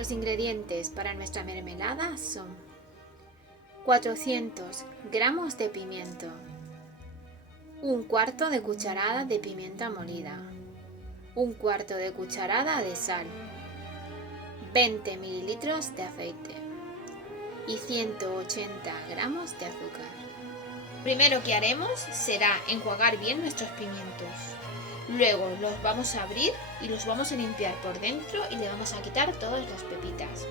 Los ingredientes para nuestra mermelada son 400 gramos de pimiento, un cuarto de cucharada de pimienta molida, un cuarto de cucharada de sal, 20 mililitros de aceite y 180 gramos de azúcar. Primero que haremos será enjuagar bien nuestros pimientos. Luego los vamos a abrir y los vamos a limpiar por dentro y le vamos a quitar todas las pepitas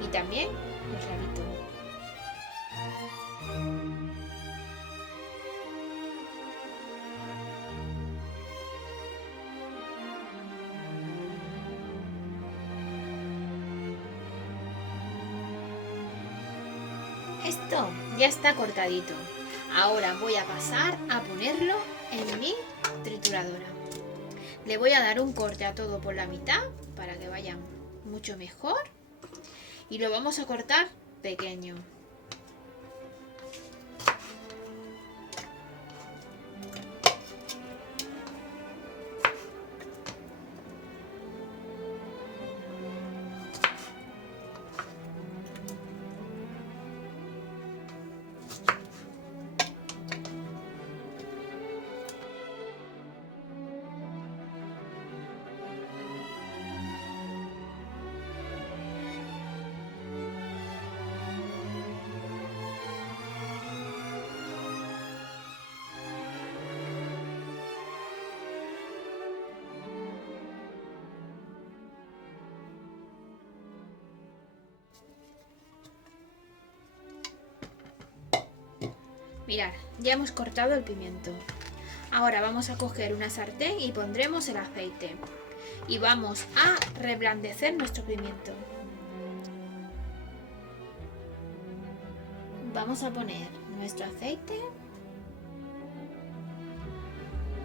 y también el rabito. Esto ya está cortadito. Ahora voy a pasar a ponerlo en mi trituradora. Le voy a dar un corte a todo por la mitad para que vaya mucho mejor y lo vamos a cortar pequeño. Mirad, ya hemos cortado el pimiento. Ahora vamos a coger una sartén y pondremos el aceite. Y vamos a reblandecer nuestro pimiento. Vamos a poner nuestro aceite.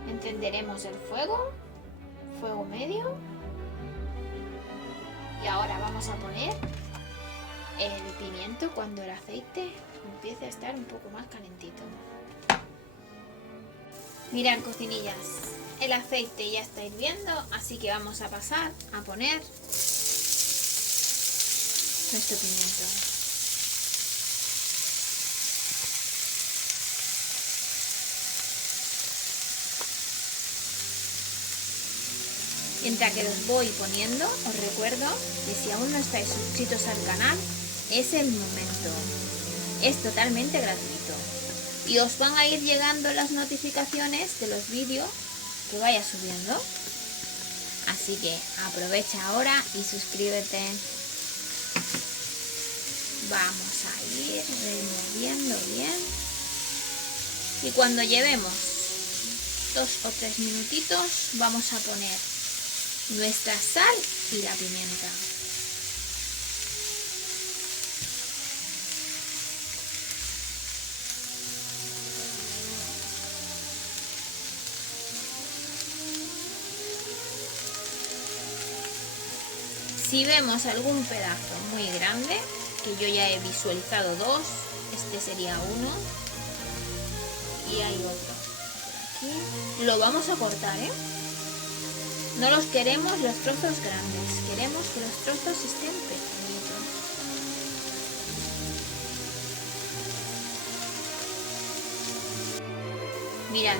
Encenderemos el fuego medio. Y ahora vamos a poner el pimiento cuando el aceite empiece a estar un poco más calentito. Mirad, cocinillas, el aceite ya está hirviendo, así que vamos a pasar a poner nuestro pimiento. Mientras que los voy poniendo, os recuerdo que si aún no estáis suscritos al canal, es el momento. Es totalmente gratuito. Y os van a ir llegando las notificaciones de los vídeos que vaya subiendo. Así que aprovecha ahora y suscríbete. Vamos a ir removiendo bien. Y cuando llevemos 2 o 3 minutitos, vamos a poner nuestra sal y la pimienta. Si vemos algún pedazo muy grande, que yo ya he visualizado 2, este sería uno y hay otro por aquí, lo vamos a cortar, No los queremos los trozos grandes, queremos que los trozos estén pequeñitos. Mirad.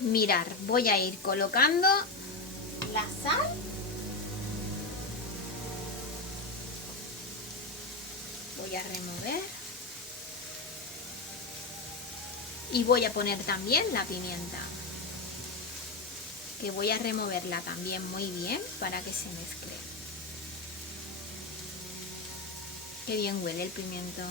Mirad, voy a ir colocando la sal. Voy a remover. Y voy a poner también la pimienta, que voy a removerla también muy bien para que se mezcle. Qué bien huele el pimiento.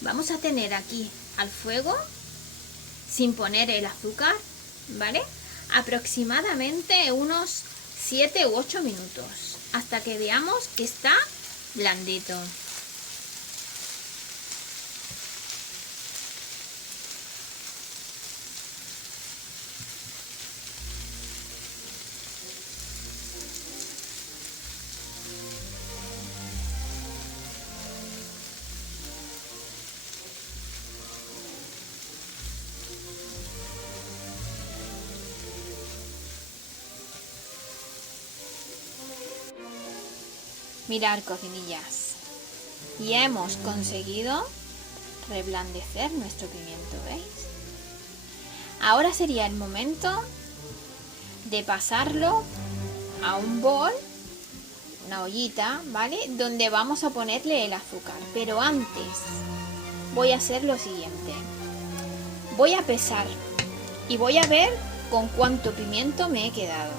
Vamos a tener aquí al fuego, sin poner el azúcar, ¿vale? Aproximadamente unos 7 u 8 minutos, hasta que veamos que está blandito. Mirad, cocinillas. Y hemos conseguido reblandecer nuestro pimiento, ¿veis? Ahora sería el momento de pasarlo a un bol, una ollita, ¿vale? Donde vamos a ponerle el azúcar. Pero antes voy a hacer lo siguiente. Voy a pesar y voy a ver con cuánto pimiento me he quedado.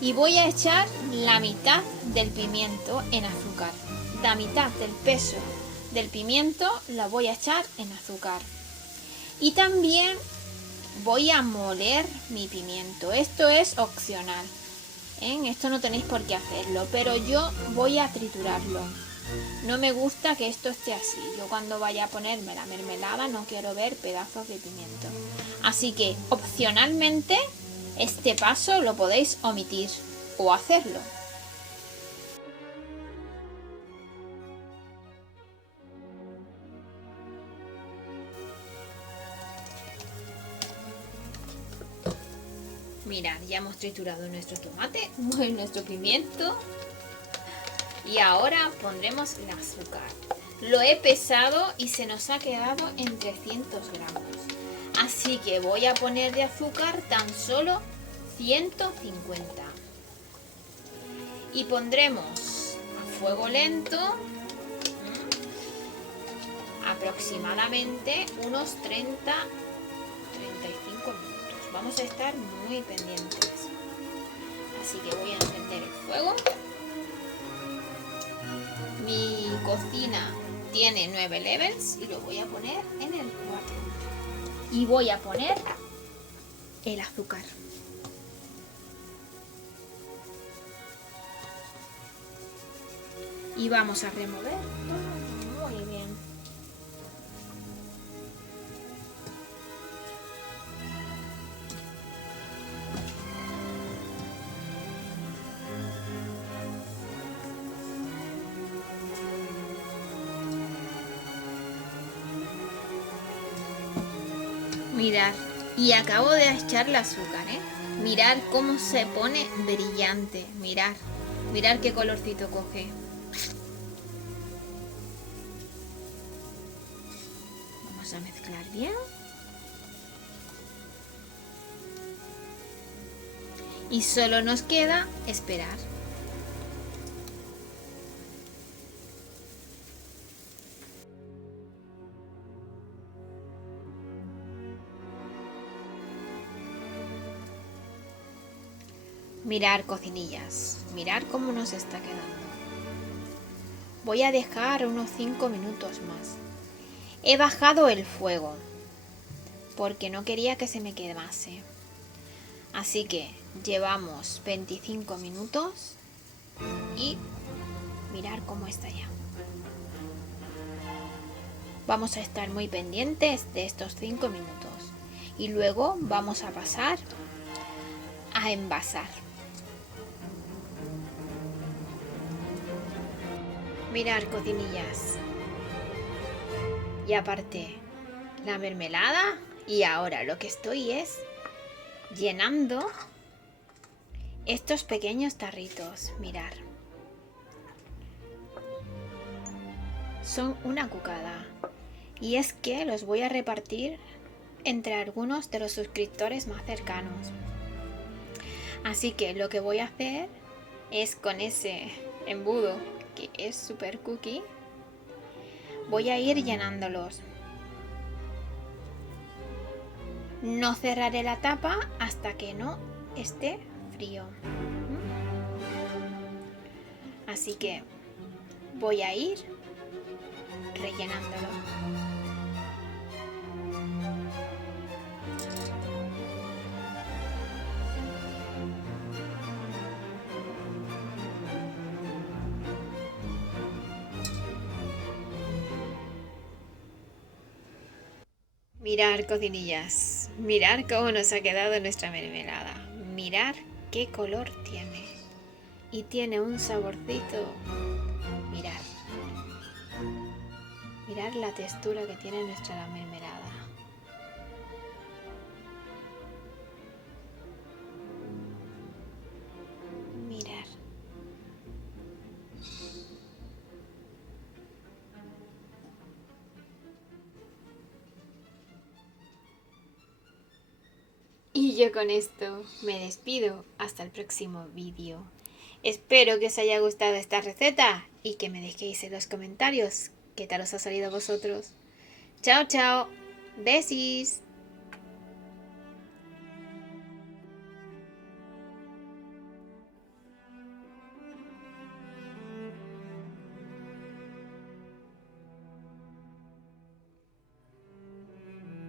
Y voy a echar la mitad del pimiento en azúcar. La mitad del peso del pimiento la voy a echar en azúcar. Y también voy a moler mi pimiento. Esto es opcional, ¿eh? Esto no tenéis por qué hacerlo, pero yo voy a triturarlo. No me gusta que esto esté así. Yo cuando vaya a ponerme la mermelada no quiero ver pedazos de pimiento. Así que opcionalmente este paso lo podéis omitir o hacerlo. Mirad, ya hemos triturado nuestro tomate, nuestro pimiento. Y ahora pondremos el azúcar. Lo he pesado y se nos ha quedado en 300 gramos. Así que voy a poner de azúcar tan solo 150. Y pondremos a fuego lento aproximadamente unos 30-35 minutos. Vamos a estar muy pendientes. Así que voy a encender el fuego. Mi cocina tiene 9 levels y lo voy a poner en el 4. Y voy a poner el azúcar. Y vamos a remover todo muy bien. Mirad, y acabo de echar el azúcar, ¿eh? Mirad cómo se pone brillante. Mirad, mirad qué colorcito coge. Vamos a mezclar bien. Y solo nos queda esperar. Mirar, cocinillas, mirar cómo nos está quedando. Voy a dejar unos 5 minutos más. He bajado el fuego porque no quería que se me quemase. Así que llevamos 25 minutos y mirar cómo está ya. Vamos a estar muy pendientes de estos 5 minutos y luego vamos a pasar a envasar. Mirar, cocinillas. Y aparte la mermelada, y ahora lo que estoy es llenando estos pequeños tarritos. Mirar, son una cucada y es que los voy a repartir entre algunos de los suscriptores más cercanos. Así que lo que voy a hacer es, con ese embudo que es super cookie, voy a ir llenándolos. No cerraré la tapa hasta que no esté frío. Así que voy a ir rellenándolo. Mirar, cocinillas, mirar cómo nos ha quedado nuestra mermelada. Mirar qué color tiene. Y tiene un saborcito. Mirar. Mirar la textura que tiene nuestra mermelada. Mirar. Y yo con esto me despido hasta el próximo vídeo. Espero que os haya gustado esta receta y que me dejéis en los comentarios qué tal os ha salido a vosotros. Chao, chao. Besis.